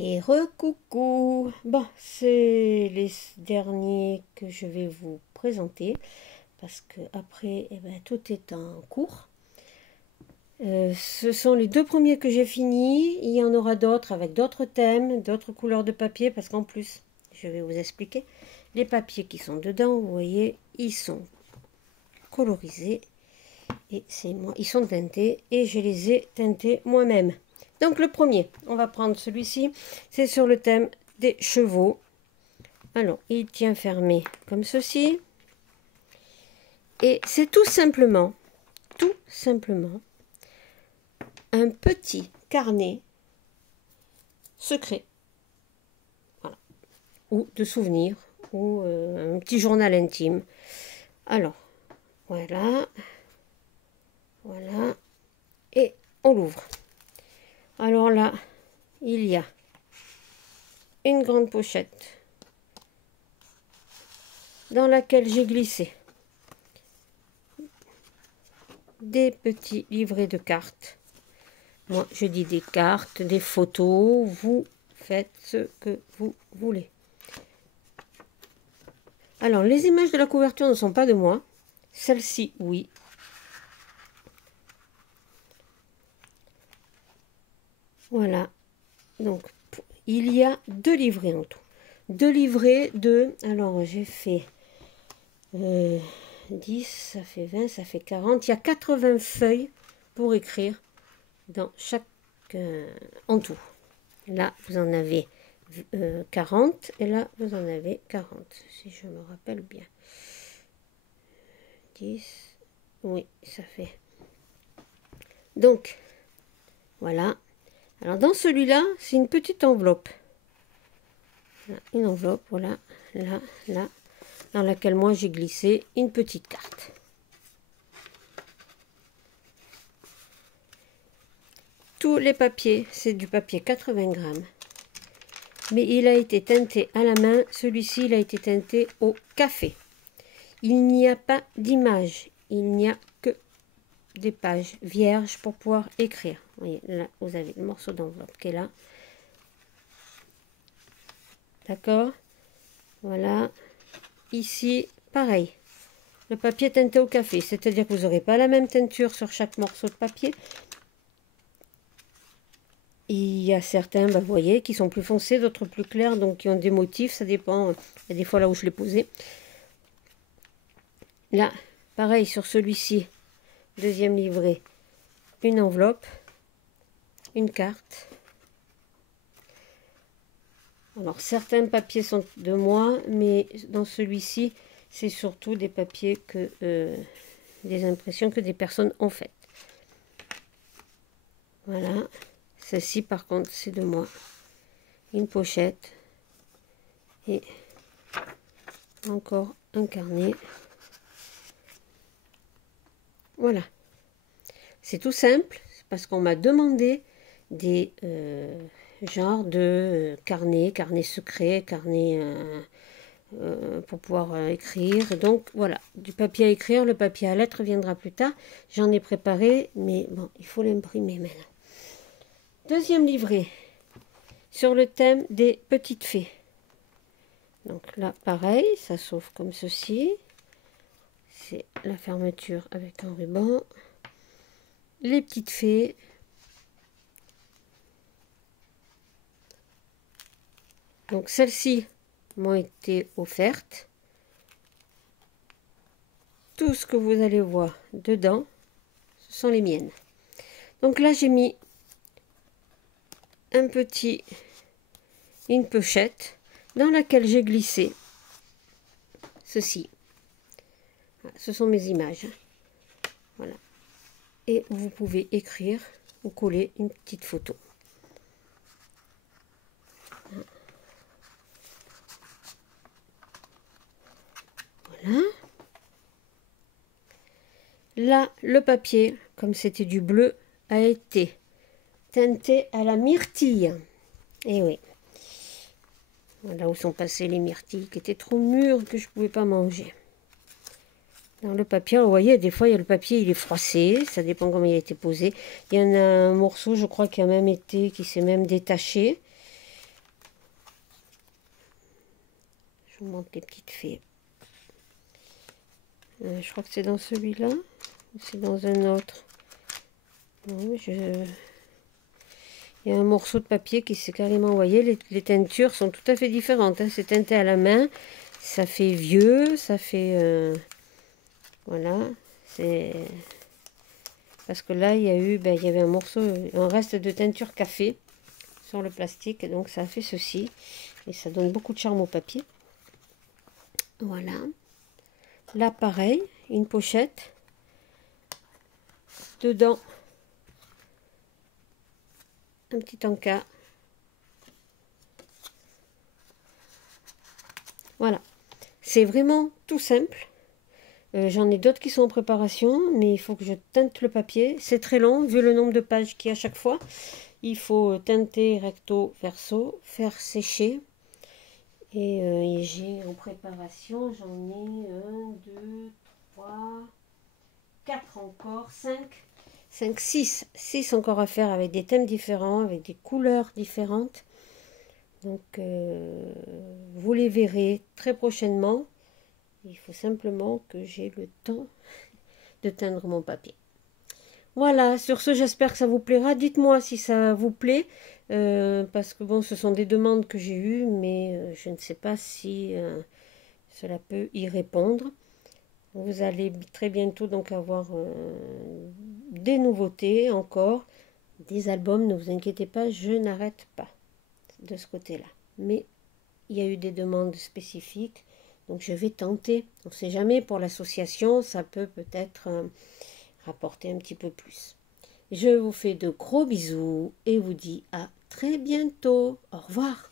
Et recoucou. Bon, c'est les derniers que je vais vous présenter parce que après, tout est en cours. Ce sont les deux premiers que j'ai finis. Il y en aura d'autres avec d'autres thèmes, d'autres couleurs de papier parce qu'en plus, je vais vous expliquer, les papiers qui sont dedans, vous voyez, ils sont colorisés et c'est moi, ils sont teintés et je les ai teintés moi-même. Donc le premier, on va prendre celui-ci, c'est sur le thème des chevaux. Alors, il tient fermé comme ceci. Et c'est tout simplement, un petit carnet secret. Voilà. Ou de souvenirs, ou un petit journal intime. Alors, voilà. Voilà. Et on l'ouvre. Alors là, il y a une grande pochette dans laquelle j'ai glissé des petits livrets de cartes. Moi, je dis des cartes, des photos. Vous faites ce que vous voulez. Alors, les images de la couverture ne sont pas de moi. Celle-ci, oui. Voilà. Donc, il y a 2 livrets en tout. 2 livrets de... Alors, j'ai fait 10, ça fait 20, ça fait 40. Il y a 80 feuilles pour écrire dans chaque... en tout. Là, vous en avez 40 et là, vous en avez 40, si je me rappelle bien. 10, oui, ça fait. Donc, voilà. Alors, dans celui-là, c'est une petite enveloppe. Voilà, une enveloppe, voilà, là, dans laquelle moi j'ai glissé une petite carte. Tous les papiers, c'est du papier 80 grammes. Mais il a été teinté à la main. Celui-ci, il a été teinté au café. Il n'y a pas d'image. Il n'y a que des pages vierges pour pouvoir écrire. Vous voyez, là, vous avez le morceau d'enveloppe qui est là. D'accord? Voilà. Ici, pareil. Le papier teinté au café. C'est-à-dire que vous n'aurez pas la même teinture sur chaque morceau de papier. Il y a certains, vous voyez, qui sont plus foncés, d'autres plus clairs, donc qui ont des motifs. Ça dépend. Il y a des fois là où je l'ai posé. Là, pareil sur celui-ci. Deuxième livret. Une enveloppe. Une carte. Alors, certains papiers sont de moi, mais dans celui-ci, c'est surtout des papiers que... des impressions que des personnes ont faites. Voilà. Celle-ci, par contre, c'est de moi. Une pochette. Et encore un carnet. Voilà. C'est tout simple, parce qu'on m'a demandé des genres de carnets secrets, carnets pour pouvoir écrire. Donc voilà, du papier à écrire, le papier à lettres viendra plus tard. J'en ai préparé, mais bon, il faut l'imprimer maintenant. Deuxième livret, sur le thème des petites fées. Donc là, pareil, ça s'ouvre comme ceci. C'est la fermeture avec un ruban. Les petites fées. Donc celles-ci m'ont été offertes. Tout ce que vous allez voir dedans, ce sont les miennes. Donc là, j'ai mis une pochette dans laquelle j'ai glissé ceci. Ce sont mes images. Voilà. Et vous pouvez écrire ou coller une petite photo. Voilà. Là, le papier, comme c'était du bleu, a été teinté à la myrtille. Et oui. Voilà où sont passées les myrtilles qui étaient trop mûres que je ne pouvais pas manger. Dans le papier, vous voyez, des fois, il y a le papier, il est froissé. Ça dépend comment il a été posé. Il y en a un morceau, je crois, qui s'est même détaché. Je vous montre les petites fées. Je crois que c'est dans celui-là ou c'est dans un autre. Non, il y a un morceau de papier qui s'est carrément envoyé. Les teintures sont tout à fait différentes. Hein. C'est teinté à la main. Ça fait vieux. Ça fait... voilà. C'est... Parce que là, il y a eu... il y avait un reste de teinture café sur le plastique. Donc, ça a fait ceci. Et ça donne beaucoup de charme au papier. Voilà. Là, pareil. Une pochette. Dedans, un petit encas. Voilà. C'est vraiment tout simple. J'en ai d'autres qui sont en préparation, mais il faut que je teinte le papier. C'est très long, vu le nombre de pages qu'il y a à chaque fois. Il faut teinter recto, verso, faire sécher. Et j'ai en préparation, j'en ai 1, 2, 3, 4 encore, 5, 6 encore à faire avec des thèmes différents, avec des couleurs différentes. Donc, vous les verrez très prochainement. Il faut simplement que j'ai le temps de teindre mon papier. Voilà, sur ce, j'espère que ça vous plaira. Dites-moi si ça vous plaît, parce que bon, ce sont des demandes que j'ai eues, mais je ne sais pas si cela peut y répondre. Vous allez très bientôt donc avoir des nouveautés encore, des albums. Ne vous inquiétez pas, je n'arrête pas de ce côté-là. Mais il y a eu des demandes spécifiques, donc je vais tenter. On ne sait jamais, pour l'association, ça peut peut-être rapporter un petit peu plus. Je vous fais de gros bisous et vous dis à très bientôt. Au revoir.